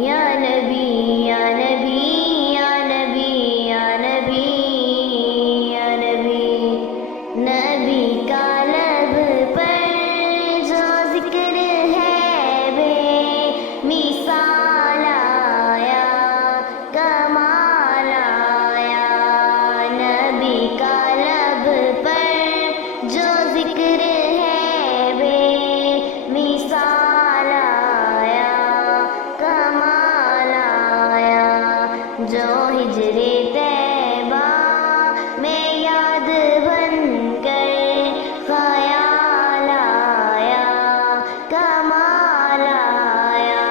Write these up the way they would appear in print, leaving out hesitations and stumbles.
یا نبی یا نبی یا نبی یا نبی یا نبی نبی کا لب پر جو ذکر ہے بے مثال آیا کمال آیا نبی کا لب پر جو ذکر ہے بے مثال آیا کمال آیا جو ہجر طیبہ میں یاد بن کر خیال آیا کمال آیا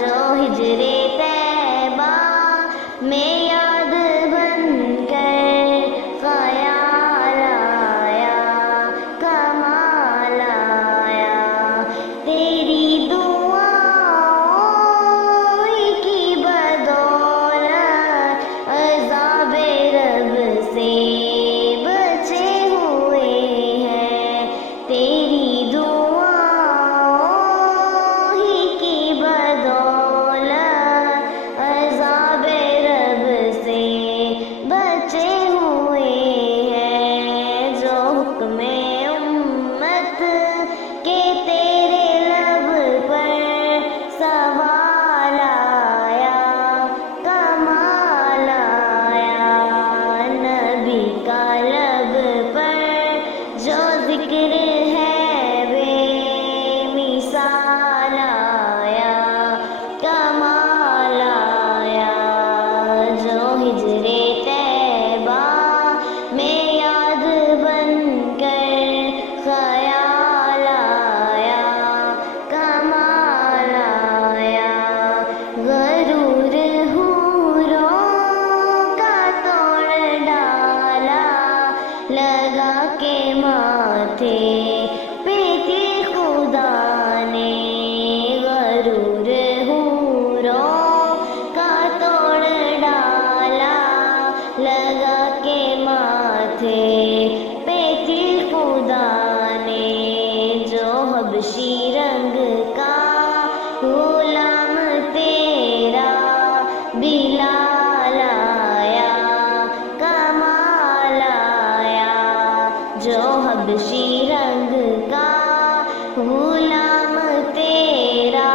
جو ہجر طیبہ میں یاد بن کر خیال آیا کمال آیا تیری دعاؤں کی بدولت عذاب رب سے بچے ہوئے ہیں تیری دعاؤں کی بدولت عذاب رب سے بچے ہوئے ہیں جو حکم امت کے تیرے لب پر سوال آیا کمال آیا نبی کا لب پر جو ذکر ہے بے مثال آیا کمال آیا جو ہجر طیبہ میں یاد بن کر خیال آیا کمال آیا غرور حوروں کا توڑ ڈالا لگا کے ماتھے پہ تیر خدا نے غرور حوروں کا توڑ ڈالا لگا کے ماتھے پہ تیر خدا نے جو حبشی رنگ کا غلام تیرا بلال آیا کمال آیا جو حبشی رنگ کا غلام تیرا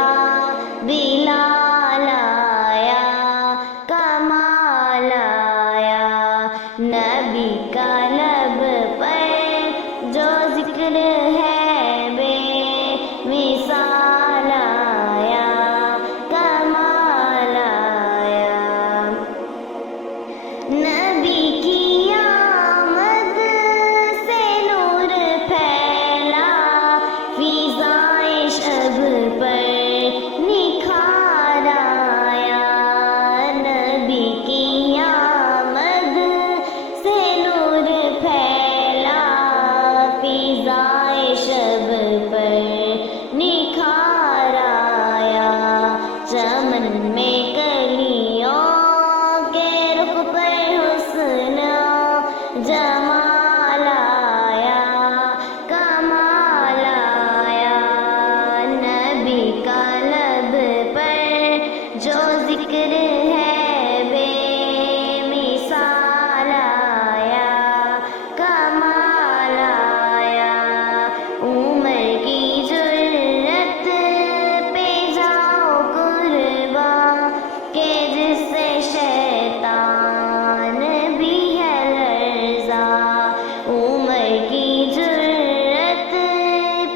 بلال آیا کمال آیا نبی کا لب پر جو ذکر ہے بے مثال آیا کمال آیا نبی کی آمد سے نور پھیلا فضائے شب پر نکھار آیا نبی کی آمد سے نور پھیلا فضائے شب پر نکھار آیا چمن میں کلیوں کے رخ پر حسن جمال آیا کمال آیا نبی کا لب پر جو ذکر ہے بے مثال آیا کمال آیا عمر کی جرت پہ جاؤ قرباں کہ جس سے شیطان بھی ہے لرزا عمر کی جرت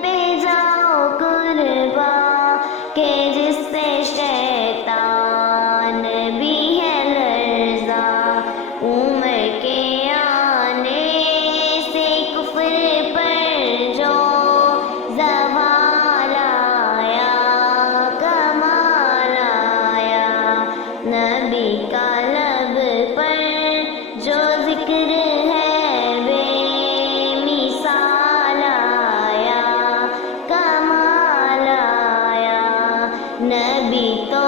پہ جاؤ قرباں کہ جس سے شیطان بھی ہے لرزا عمر کے آنے سے کفر پر جو زوال آیا کمال آیا نبی کا لب پر جو ذکر ہے بے مثال آیا کمال آیا نبی تو